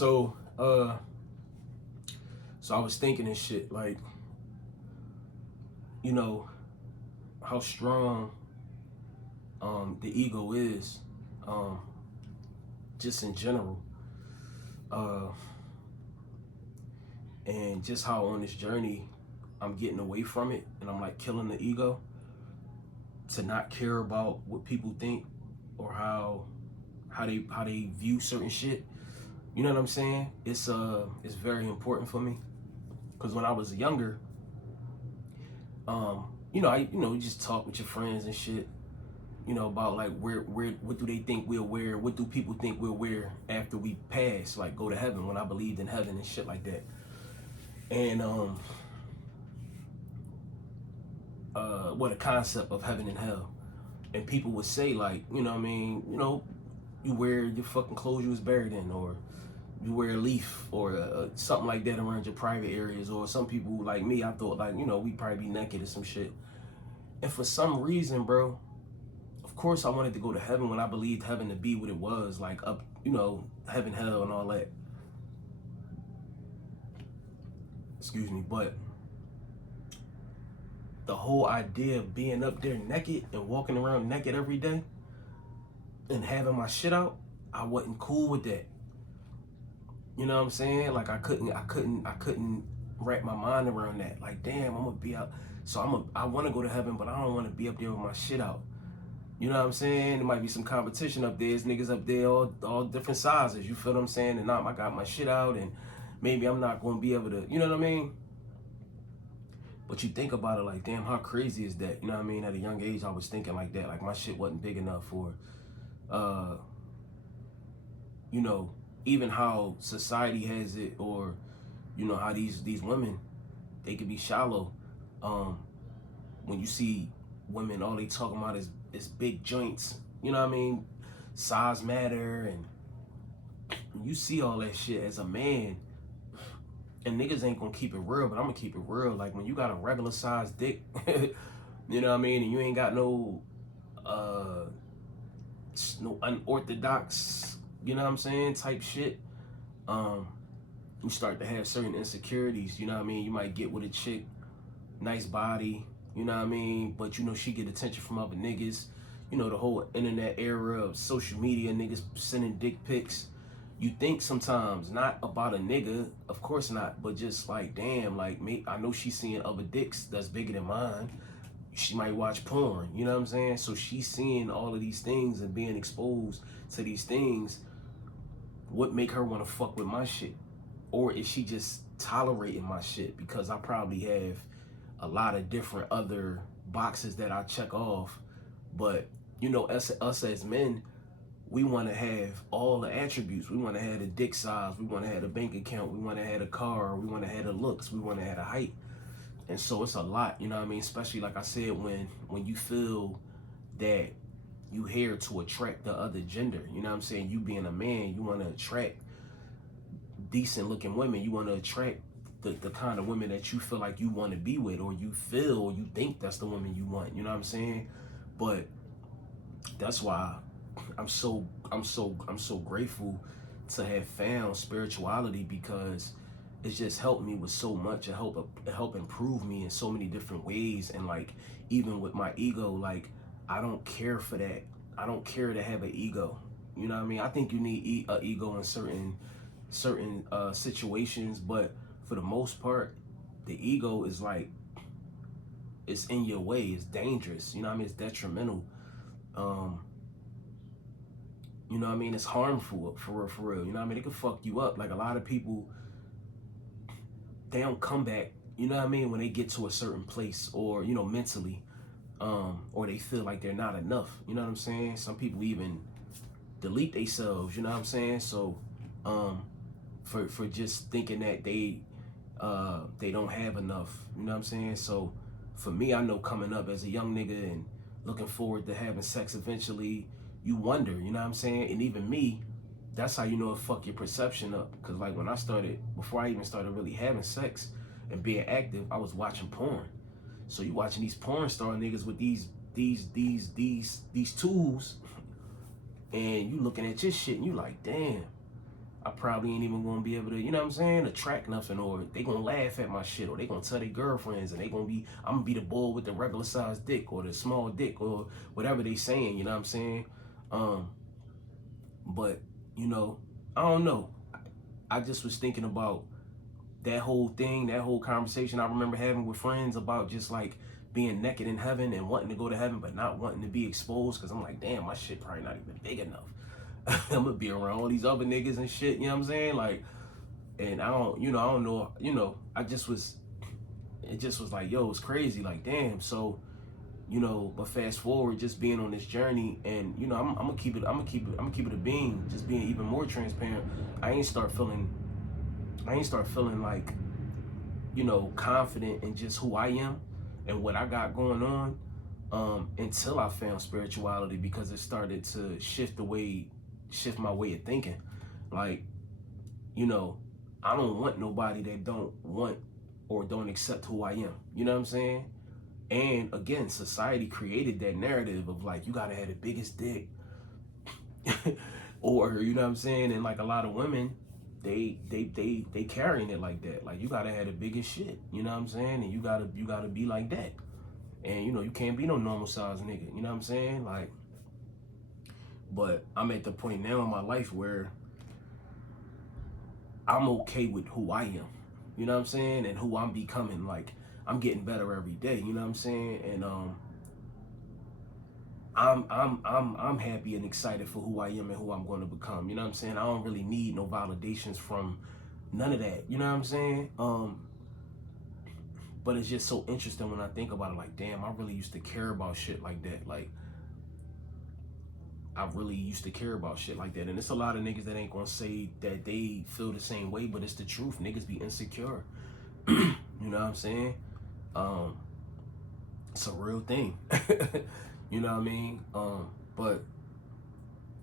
So, so I was thinking and shit, like, you know, how strong the ego is, um, just in general. Uh, and just how on this journey I'm getting away from it and I'm like killing the ego to not care about what people think or how they view certain shit. You know what I'm saying? It's very important for me because when I was younger, you just talk with your friends and shit, about like where what do they think we'll wear, what do people think we'll wear after we pass, like go to heaven, when I believed in heaven and shit like that. And what a concept of heaven and hell. And people would say like, you wear your fucking clothes you was buried in, or you wear a leaf or something like that around your private areas. Or some people like me, I thought like, we probably be naked or some shit. And for some reason, bro, of course I wanted to go to heaven when I believed heaven to be what it was, like up, heaven, hell, and all that. Excuse me, but the whole idea of being up there naked and walking around naked every day and having my shit out, I wasn't cool with that. You know what I'm saying? Like I couldn't wrap my mind around that. Like, damn, I'm gonna be out. So I want to go to heaven, but I don't want to be up there with my shit out. You know what I'm saying? There might be some competition up there. There's niggas up there all different sizes. You feel what I'm saying? And I got my shit out, and maybe I'm not gonna be able to. You know what I mean? But you think about it like, damn, how crazy is that? You know what I mean? At a young age, I was thinking like that. Like my shit wasn't big enough for, even how society has it, or, how these women, they could be shallow. When you see women, all they talking about is big joints. You know what I mean? Size matter, and you see all that shit as a man. And niggas ain't gonna keep it real, but I'm gonna keep it real. Like when you got a regular size dick, you know what I mean, and you ain't got no unorthodox, you know what I'm saying, type shit. You start to have certain insecurities. You know what I mean? You might get with a chick, nice body, you know what I mean, but she get attention from other niggas. The whole internet era of social media, niggas sending dick pics. You think sometimes not about a nigga, of course not, but just like, damn, like, I know she's seeing other dicks that's bigger than mine. She might watch porn, you know what I'm saying? So she's seeing all of these things and being exposed to these things. What make her want to fuck with my shit? Or is she just tolerating my shit because I probably have a lot of different other boxes that I check off? But, us as men, we want to have all the attributes. We want to have the dick size. We want to have a bank account. We want to have a car. We want to have the looks. We want to have a height. And so it's a lot, you know what I mean? Especially like I said, when you feel that you here to attract the other gender, you know what I'm saying? You being a man, you want to attract decent looking women. You want to attract the kind of women that you feel like you want to be with, or you feel, or you think that's the woman you want, you know what I'm saying? But that's why I'm so grateful to have found spirituality, because it's just helped me with so much. It helped improve me in so many different ways. And like, even with my ego, like, I don't care for that. I don't care to have an ego. You know what I mean? I think you need an ego in certain situations, but for the most part, the ego is like, it's in your way. It's dangerous. You know what I mean? It's detrimental. You know what I mean? It's harmful, for real. You know what I mean? It can fuck you up. Like, a lot of people, they don't come back, you know what I mean, when they get to a certain place, or, mentally, or they feel like they're not enough. You know what I'm saying? Some people even delete themselves, you know what I'm saying? So, for just thinking that they don't have enough, you know what I'm saying? So, for me, I know coming up as a young nigga and looking forward to having sex eventually, you wonder, you know what I'm saying? And even me, that's how you know it fuck your perception up. Cause like when before I even started really having sex and being active, I was watching porn. So you watching these porn star niggas with these tools, and you looking at your shit and you like, damn, I probably ain't even gonna be able to, you know what I'm saying, attract nothing, or they gonna laugh at my shit, or they gonna tell their girlfriends, and I'm gonna be the boy with the regular sized dick, or the small dick, or whatever they saying, you know what I'm saying? But, you know, I don't know. I just was thinking about that whole thing, that whole conversation I remember having with friends about just like being naked in heaven and wanting to go to heaven, but not wanting to be exposed. Cause I'm like, damn, my shit probably not even big enough. I'm gonna be around all these other niggas and shit, you know what I'm saying? Like, and I don't know, it just was like, yo, it's crazy. Like, damn. So, but fast forward, just being on this journey, and I'm gonna keep it a being, just being even more transparent. I ain't start feeling like, confident in just who I am and what I got going on, until I found spirituality, because it started to shift my way of thinking. Like, I don't want nobody that don't want or don't accept who I am. You know what I'm saying? And again, society created that narrative of like, you gotta have the biggest dick. Or, you know what I'm saying? And like a lot of women, they carrying it like that. Like, you gotta have the biggest shit. You know what I'm saying? And you gotta be like that. And you can't be no normal size nigga. You know what I'm saying? Like, but I'm at the point now in my life where I'm okay with who I am. You know what I'm saying? And who I'm becoming. Like, I'm getting better every day. You know what I'm saying? And I'm happy and excited for who I am and who I'm going to become. You know what I'm saying? I don't really need no validations from none of that. You know what I'm saying? But it's just so interesting when I think about it. Like, damn, I really used to care about shit like that. Like, I really used to care about shit like that. And it's a lot of niggas that ain't gonna say that they feel the same way, but it's the truth. Niggas be insecure. You know what I'm saying? It's a real thing. You know what I mean? But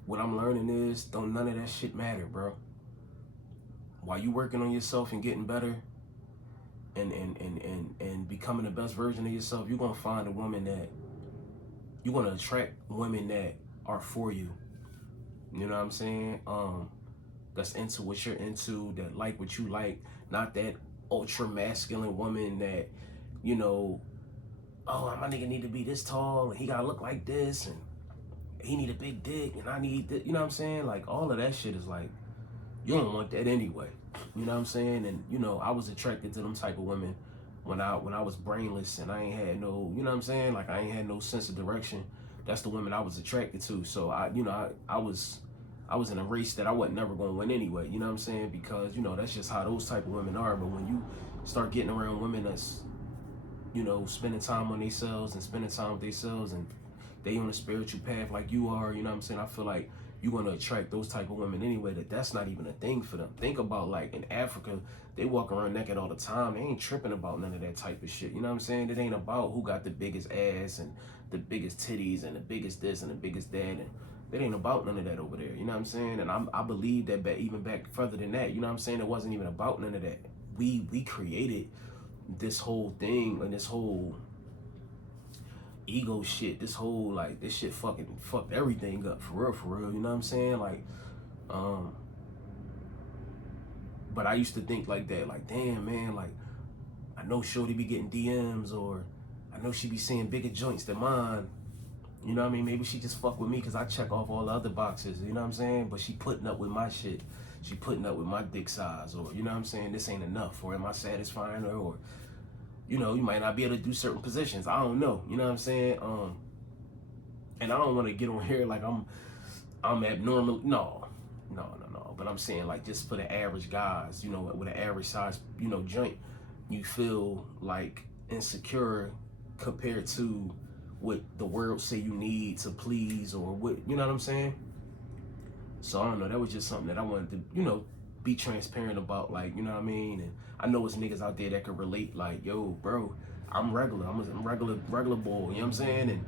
what I'm learning is, don't none of that shit matter, bro. While you working on yourself and getting better and becoming the best version of yourself, you're gonna find a woman that you're gonna attract women that are for you. You know what I'm saying? That's into what you're into, that like what you like, not that ultra masculine woman that, oh, my nigga need to be this tall and he gotta look like this and he need a big dick and I need this. You know what I'm saying? Like, all of that shit is like, you don't want that anyway. You know what I'm saying? And I was attracted to them type of women when I was brainless and I ain't had no, you know what I'm saying? Like, I ain't had no sense of direction. That's the women I was attracted to. So I was in a race that I wasn't never gonna win anyway. You know what I'm saying? Because that's just how those type of women are. But when you start getting around women that's spending time on themselves and spending time with themselves and they on a spiritual path like you are, you know what I'm saying? I feel like you're gonna attract those type of women anyway, that's not even a thing for them. Think about, like, in Africa, they walk around naked all the time. They ain't tripping about none of that type of shit. You know what I'm saying? It ain't about who got the biggest ass and the biggest titties and the biggest this and the biggest that. And it ain't about none of that over there. You know what I'm saying? And I believe that even back further than that. You know what I'm saying? It wasn't even about none of that. We created this whole thing and this whole ego shit, this whole, like, this shit fucked everything up, for real, you know what I'm saying? Like, but I used to think like that, like, damn, man, like, I know Shorty be getting DMs, or I know she be seeing bigger joints than mine, you know what I mean? Maybe she just fuck with me because I check off all the other boxes, you know what I'm saying? But she putting up with my shit, she putting up with my dick size, or, you know what I'm saying, this ain't enough, or am I satisfying her, or you might not be able to do certain positions. I don't know. You know what I'm saying? And I don't want to get on here like I'm abnormal. No. But I'm saying, like, just for the average guys, with an average size, joint, you feel like insecure compared to what the world say you need to please, or what, you know what I'm saying? So I don't know. That was just something that I wanted to, be transparent about, like, you know what I mean? And I know it's niggas out there that could relate, like, yo, bro, I'm regular. I'm a regular boy, you know what I'm saying? And,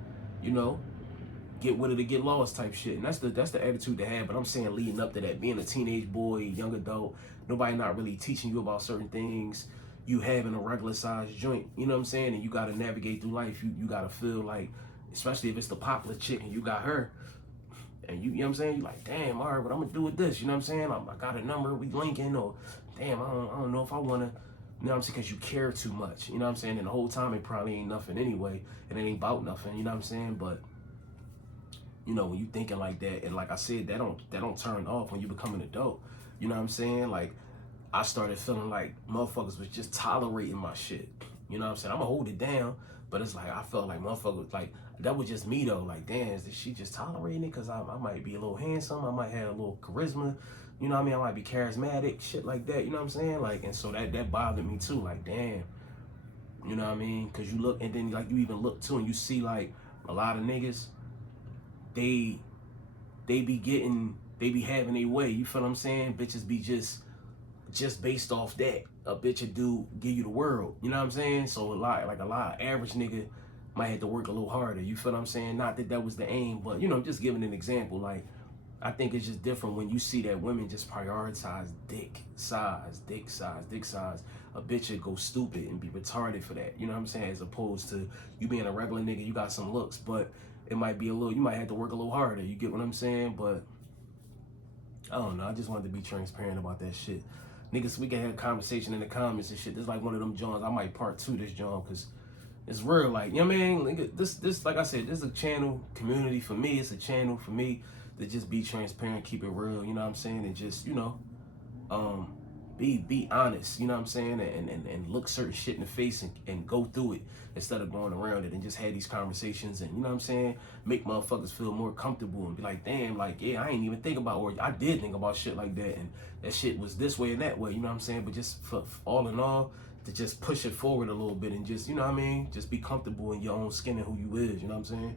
get with it or get lost type shit. And that's the attitude to have. But I'm saying, leading up to that, being a teenage boy, young adult, nobody not really teaching you about certain things, you having a regular size joint, you know what I'm saying? And you got to navigate through life. You got to feel like, especially if it's the popular chick and you got her, And you know what I'm saying? You like, damn, all right, what I'm gonna do with this? You know what I'm saying? I got a number, we linking, or damn, I don't know if I wanna, you know what I'm saying? Because you care too much, you know what I'm saying? And the whole time it probably ain't nothing anyway, and it ain't about nothing, you know what I'm saying? But you know, when you thinking like that, and like I said, that don't turn off when you become an adult. You know what I'm saying? Like I started feeling like motherfuckers was just tolerating my shit. You know what I'm saying? I'ma hold it down, but it's like I felt like motherfuckers like that was just me though. Like, damn, is she just tolerating it? Cause I might be a little handsome, I might have a little charisma, you know what I mean? I might be charismatic, shit like that, you know what I'm saying? Like, and so that bothered me too. Like, damn, you know what I mean? Cause you look, and then like you even look too, and you see like a lot of niggas, they be having their way. You feel what I'm saying? Bitches be just based off that. A bitch a dude give you the world. You know what I'm saying? So a lot average nigga might have to work a little harder. You feel what I'm saying? Not that that was the aim, but you know, just giving an example. Like I think it's just different when you see that women just prioritize dick size. A bitch would go stupid and be retarded for that. You know what I'm saying? As opposed to you being a regular nigga, you got some looks, but it might be you might have to work a little harder. You get what I'm saying? But I don't know. I just wanted to be transparent about that shit. Niggas, we can have a conversation in the comments and shit. This is like one of them joints. I might part 2 this joint because it's real. Like, you know what I mean? Like, this, like I said, this is a channel community for me. It's a channel for me to just be transparent, keep it real. You know what I'm saying? And just, you know, be honest, you know what I'm saying, and look certain shit in the face and go through it instead of going around it, and just have these conversations, and you know what I'm saying, make motherfuckers feel more comfortable and be like, damn, like, yeah, I ain't even think about, or I did think about shit like that, and that shit was this way and that way, you know what I'm saying? But just for all in all, to just push it forward a little bit and just, you know what I mean, just be comfortable in your own skin and who you is, you know what I'm saying?